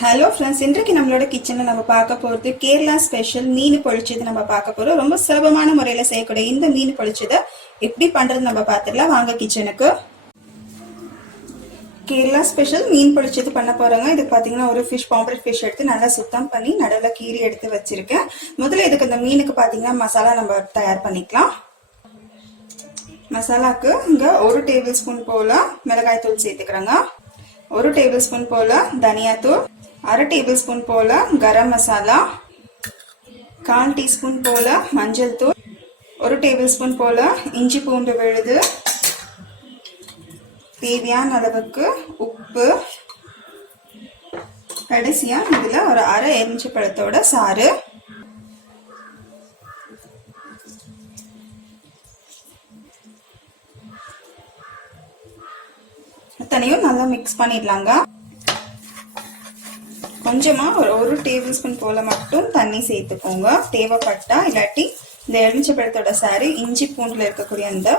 Hello friends, இன்றைக்கு நம்மளோட கிச்சனில் நம்ம பார்க்க போகிறது கேரளா ஸ்பெஷல் மீன் பொழிச்சது நம்ம பார்க்க போகிறோம். ரொம்ப சுலபமான முறையில் செய்யக்கூடிய இந்த மீன் பொழிச்சதை எப்படி பண்ணுறது நம்ம பார்த்துடலாம். வாங்க கிச்சனுக்கு. கேரளா ஸ்பெஷல் மீன் பொழிச்சது பண்ண போகிறோங்க. இதுக்கு பார்த்தீங்கன்னா ஒரு பாம்பரட் ஃபிஷ் எடுத்து நல்லா சுத்தம் பண்ணி நடுவில் கீரி எடுத்து வச்சிருக்கேன். முதல்ல இதுக்கு இந்த மீனுக்கு பார்த்தீங்கன்னா மசாலா நம்ம தயார் பண்ணிக்கலாம். மசாலாக்கு இங்கே 1 டேபிள் ஸ்பூன் போல் மிளகாய் தூள் சேர்த்துக்கிறேங்க. 1 டேபிள் ஸ்பூன் போல் தனியாத்தூள், 1/2 டேபிள் ஸ்பூன் போல கரம் மசாலா, 1/4 டீஸ்பூன் போல மஞ்சள் தூள், 1 டேபிள் ஸ்பூன் போல இஞ்சி பூண்டு விழுது, தேவையான அளவுக்கு உப்பு, கடைசியா இதுல ஒரு 1/2 எலுமிச்சை பழத்தோட சாறு, அத்தனையும் நல்லா மிக்ஸ் பண்ணிடலாங்க. கொஞ்சமா ஒரு டேபிள் ஸ்பூன் போல மட்டும் தண்ணி சேர்த்துக்கோங்க தேவைப்பட்டா. இல்லாட்டி இந்த எலுமிச்சை பழத்தோட சாறு இஞ்சி பூண்டுல இருக்கக்கூடிய அந்த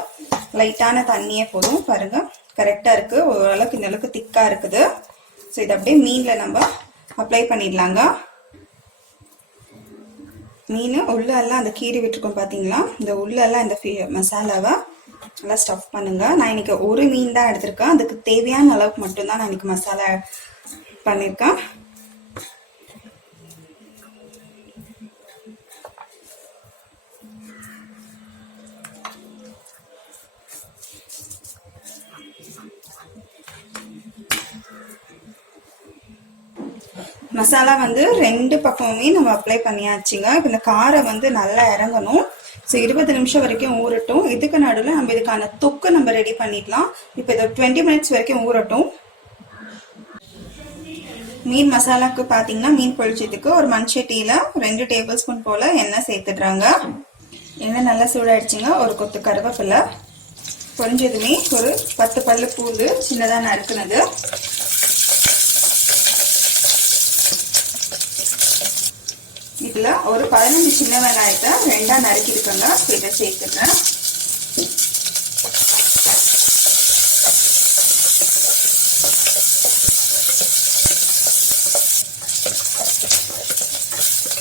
லைட்டான தண்ணியே போதும். பாருங்க, கரெக்டா இருக்கு. ஓரளவுக்கு இந்த அளவுக்கு திக்கா இருக்குது. ஸோ இதை அப்படியே மீன்ல நம்ம அப்ளை பண்ணிடலாங்க. மீன் உள்ளெல்லாம் அந்த கீறி விட்டுருக்கோம் பாத்தீங்களா, இந்த உள்ளெல்லாம் இந்த மசாலாவை நல்லா ஸ்டஃப் பண்ணுங்க. நான் இன்னைக்கு ஒரு மீன் தான் எடுத்திருக்கேன். அதுக்கு தேவையான அளவுக்கு மட்டும்தான் நான் இன்னைக்கு மசாலா பண்ணியிருக்கேன். மசாலா வந்து 2 பக்கமுமே நம்ம அப்ளை பண்ணியாச்சுங்க. இப்போ இந்த காரம் வந்து நல்லா இறங்கணும். ஸோ 20 நிமிஷம் வரைக்கும் ஊறட்டும். இதுக்கு நடுவில் நம்ம இதுக்கான தொக்கு நம்ம ரெடி பண்ணிடலாம். இப்போ இதை 20 மினிட்ஸ் வரைக்கும் ஊறட்டும். மீன் மசாலாக்கு பார்த்தீங்கன்னா மீன் பொழிச்சதுக்கு ஒரு மண்சட்டியில் 2 டேபிள் ஸ்பூன் போல் எண்ணெய் சேர்த்துடுறாங்க. எண்ணெய் நல்லா சூடாயிடுச்சுங்க. ஒரு கொத்து கருவேப்பிலை, பொரிஞ்சதுமே ஒரு 10 பல்லு பூண்டு சின்னதாக நறுக்குனது, இதுல ஒரு 15 சின்ன வெங்காயத்தை 2ஆ நறுக்கிருக்கங்க. இதை சேர்த்துக்கிறேன்.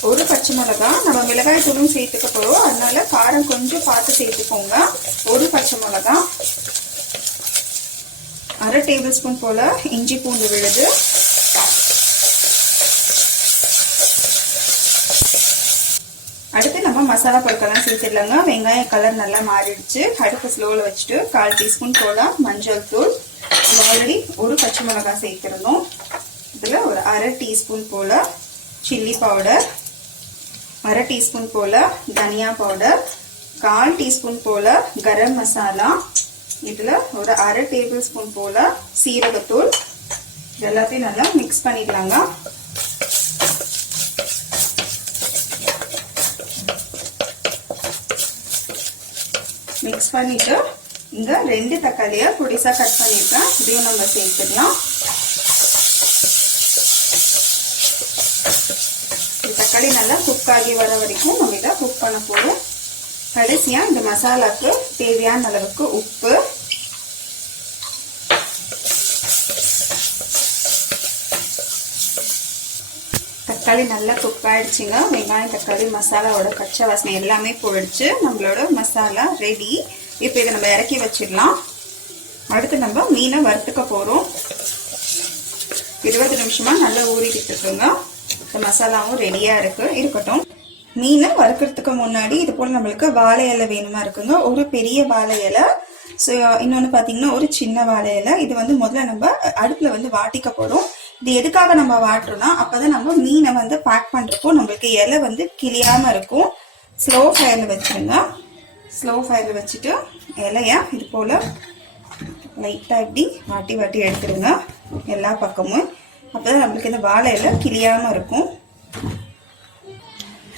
ஒரு பச்சை மிளகா, நம்ம மிளகாய் தூளும் சேர்த்துக்க போறோம், அதனால காரம் கொஞ்சம் பார்த்து சேர்த்துக்கோங்க. ஒரு பச்சை மிளகா, 1/2 டேபிள் ஸ்பூன் போல இஞ்சி பூண்டு விழுது, அடுத்து நம்ம மசாலா பொருட்கள்லாம் சேர்த்துடலாங்க. வெங்காயம் கலர் நல்லா மாறிடுச்சு. அடுப்பு ஸ்லோவில் வச்சுட்டு 1/4 டீஸ்பூன் போல மஞ்சள் தூள், ஆல்ரெடி ஒரு பச்சை மிளகாய் சேர்த்துருந்தோம். இதில் ஒரு 1/2 டீஸ்பூன் போல சில்லி பவுடர், 1/2 டீஸ்பூன் போல தனியா பவுடர், 1/4 டீஸ்பூன் போல கரம் மசாலா, இதில் ஒரு 1/2 டேபிள் ஸ்பூன் போல சீரகத்தூள். எல்லாத்தையும் நல்லா மிக்ஸ் பண்ணிக்கலாங்க. மிக்ஸ் பண்ணிட்டு இங்க 2 தக்காளியை பொடிசா கட் பண்ணிருக்கேன். இதையும் நம்ம சேர்த்துக்கலாம். தக்காளி நல்லா குக் ஆகி வர வரைக்கும் நம்ம இதை குக் பண்ண போறோம். கடைசியா இந்த மசாலாக்கு தேவையான அளவுக்கு உப்பு, தக்காளி நல்லா குக் ஆயிடுச்சுங்க. வெங்காயம் தக்காளி மசாலாவோட பச்சை வாசனை எல்லாமே போயிடுச்சு. நம்மளோட மசாலா ரெடி. இப்போ இதை நம்ம இறக்கி வச்சிடலாம். அடுத்து நம்ம மீனை வறுத்துக்க போறோம். 20 நிமிஷமா நல்லா ஊறிக்கிட்டு இருக்குங்க. இந்த மசாலாவும் ரெடியா இருக்கட்டும். மீனை வறுக்கிறதுக்கு முன்னாடி இது போல நம்மளுக்கு வாழை இலை வேணுமா இருக்குங்க. ஒரு பெரிய வாழை இலை, இன்னொன்னு பாத்தீங்கன்னா ஒரு சின்ன வாழை இலை. இது வந்து முதல்ல நம்ம அடுப்புல வந்து வாட்டிக்க போறோம். இது எதுக்காக நம்ம வாட்டுறோம்னா, அப்பதான் நம்ம மீனை வந்து பேக் பண்றப்போ நம்மளுக்கு இலை வந்து கிளியாம இருக்கும். ஸ்லோ ஃபயர்ல வச்சிருங்க. ஸ்லோ ஃபயர்ல வச்சுட்டு இலையா இது போல லைட்டா இப்படி வாட்டி வாட்டி எடுத்துருங்க எல்லா பக்கமும். அப்பதான் நம்மளுக்கு இந்த வாழை இலை கிளியாம இருக்கும்.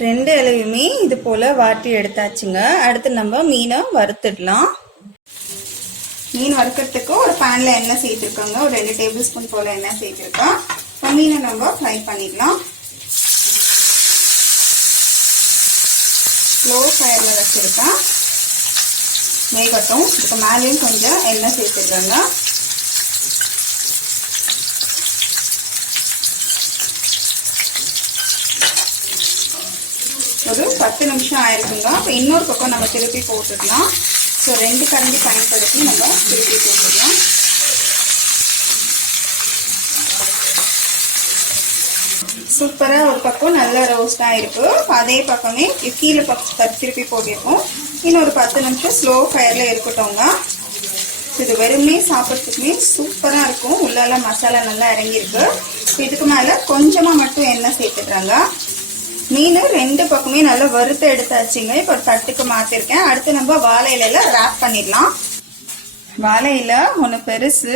2 இலையுமே இது போல வாட்டி எடுத்தாச்சுங்க. அடுத்து நம்ம மீனை வறுத்துடலாம். மீன் வறுக்கிறதுக்கு ஒரு பேன்ல எண்ணெய் சேர்த்துருக்கோங்க. ஒரு 2 டேபிள் ஸ்பூன் போல எண்ணெய் சேர்த்துருக்கோம். மீனை நம்ம ஃப்ரை பண்ணிடலாம். ஸ்லோ ஃபயர்ல வச்சிருக்கேன். வேகட்டும். இதுக்கு மேலேயும் கொஞ்சம் எண்ணெய் சேர்த்துருக்காங்க. ஒரு 10 நிமிஷம் ஆயிருக்குங்க. இப்போ இன்னொரு பக்கம் நம்ம திருப்பி போட்டுக்கலாம். ஸோ 2 கரண்டி பயன்படுத்தி நம்ம திருப்பி போட்டுக்கலாம். சூப்பராக ஒரு பக்கம் நல்லா ரோஸ்ட் ஆகிருக்கு. அதே பக்கமே கீழே திருப்பி போட்டிருக்கோம். இன்னும் ஒரு 10 நிமிஷம் ஸ்லோ ஃபயரில் இருக்கட்டும்ங்க. இது வெறுமே சாப்பிட்றதுக்குமே சூப்பராக இருக்கும். உள்ளெல்லாம் மசாலா நல்லா இறங்கியிருக்கு. இதுக்கு மேலே கொஞ்சமாக மட்டும் எண்ணெய் சேர்த்துடுறாங்க. மீன் 2 பக்கமே நல்லா வறுத்து எடுத்தாச்சுங்க. இப்போ ஒரு தட்டுக்கு மாற்றிருக்கேன். அடுத்து நம்ம வாழை இலையில ரேப் பண்ணிடலாம். வாழை இலை ஒன்று பெருசு,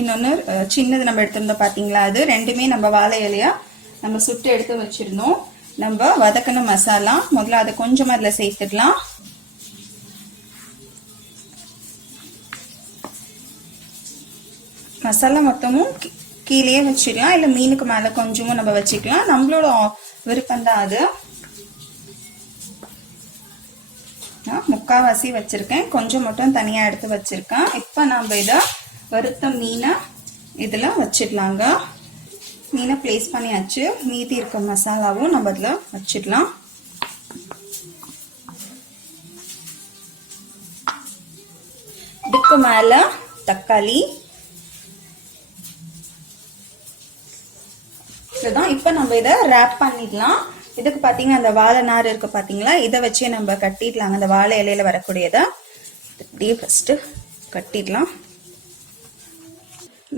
இன்னொன்று சின்னது நம்ம எடுத்திருந்தோம் பார்த்தீங்களா, அது ரெண்டுமே நம்ம வாழை இலையா நம்ம சுட்டு எடுத்து வச்சிருந்தோம். நம்ம வதக்கின மசாலா முதல்ல அதை கொஞ்சம் அதில் சேர்த்துடலாம். மசாலா மொத்தமும் கீழே வச்சிடலாம், இல்லை மீனுக்கு மேலே கொஞ்சமும் நம்ம வச்சுக்கலாம். நம்மளோட விருப்பம்தான் அது. முக்கால்வாசி வச்சிருக்கேன், கொஞ்சம் மட்டும் தனியாக எடுத்து வச்சிருக்கேன். இப்போ நம்ம இதை வறுத்த மீனை இதில் வச்சிடலாங்க. மீனை பிளேஸ் பண்ணியாச்சு. மீதி இருக்க மசாலாவும் நம்ம இதில் வச்சிடலாம். இதுக்கு மேலே தக்காளி இதுதான். இப்போ நம்ம இதை ரேப் பண்ணிடலாம். இதுக்கு பார்த்தீங்கன்னா அந்த வாழை நார் இருக்கு பார்த்தீங்களா, இதை வச்சே நம்ம கட்டிடலாங்க. அந்த வாழை இலையில வரக்கூடியதை இப்படியே ஃபர்ஸ்ட் கட்டிடலாம்.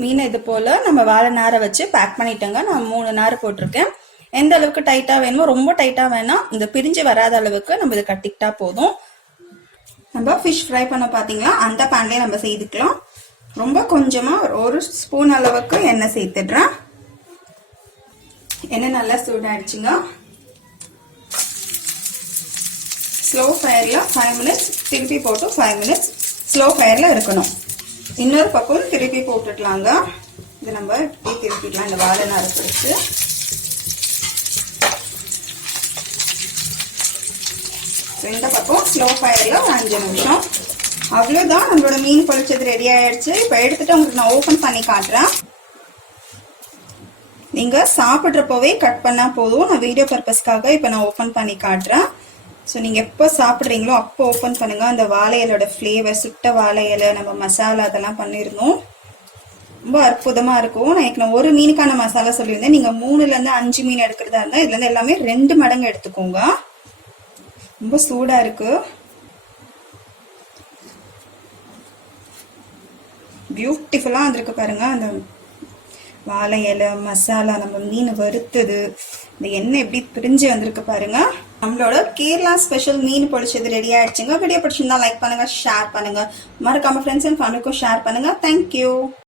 மீனை இது போல நம்ம வாழை நாரை வச்சு பேக் பண்ணிட்டோங்க. நான் 3 நார் போட்டிருக்கேன். எந்த அளவுக்கு டைட்டா வேணுமோ, ரொம்ப டைட்டா வேணாம், இந்த பிரிஞ்சு வராத அளவுக்கு நம்ம இதை கட்டிக்கிட்டா போதும். நம்ம ஃபிஷ் ஃப்ரை பண்ண பார்த்தீங்களா, அந்த பேன்லேயே நம்ம செய்துக்கலாம். ரொம்ப கொஞ்சமா 1 ஸ்பூன் அளவுக்கு எண்ணெய் சேர்த்துடுறேன். எண்ணெய் நல்லா சூடாயிடுச்சுங்க. ஸ்லோ ஃபயர்ல 5 மினிட்ஸ் திருப்பி போட்டு 5 மினிட்ஸ் ஸ்லோ ஃபயர்ல இருக்கணும். இன்னொரு பக்கம் திருப்பி போட்டுடலாங்க. இது நம்ம இப்படி திருப்பிடலாம். இந்த வாழை நாரை பிடிச்சு இந்த பக்கம் ஸ்லோ ஃபயர்ல 5 நிமிஷம். அவ்வளவுதான், நம்மளோட மீன் பொரிச்சது ரெடி ஆயிடுச்சு. இப்போ எடுத்துட்டு உங்களுக்கு நான் ஓபன் பண்ணி காட்டுறேன். நீங்க சாப்பிட்றப்பவே கட் பண்ணா போதும். நான் வீடியோ பர்பஸ்க்காக இப்போ நான் ஓபன் பண்ணி காட்டுறேன். ஸோ நீங்கள் எப்போ சாப்பிட்றீங்களோ அப்போ ஓப்பன் பண்ணுங்க. அந்த வாழை இலையோட ஃப்ளேவர், சுட்ட வாழை இலை, நம்ம மசாலா அதெல்லாம் பண்ணியிருந்தோம், ரொம்ப அற்புதமாக இருக்கும். நான் 1 மீனுக்கான மசாலா சொல்லியிருந்தேன். நீங்கள் 3லேருந்து 5 மீன் எடுக்கிறதா இருந்தால் இதுலேருந்து எல்லாமே 2 மடங்கு எடுத்துக்கோங்க. ரொம்ப சூடாக இருக்கு. பியூட்டிஃபுல்லாக வந்திருக்கு பாருங்க. அந்த வாழை இலை, மசாலா, நம்ம மீன் வறுத்தது, இந்த எண்ணெய் எப்படி பிரிஞ்சு வந்திருக்கு பாருங்க. நம்மளோட கேரளா ஸ்பெஷல் மீன் பொரிச்சது ரெடி ஆயிடுச்சுங்க. வீடியோ பிடிச்சிருந்தா லைக் பண்ணுங்க, ஷேர் பண்ணுங்க, மறக்காம ஃப்ரெண்ட்ஸ் அண்ட் ஃபேமிலிக்கும் ஷேர் பண்ணுங்க. தேங்க்யூ.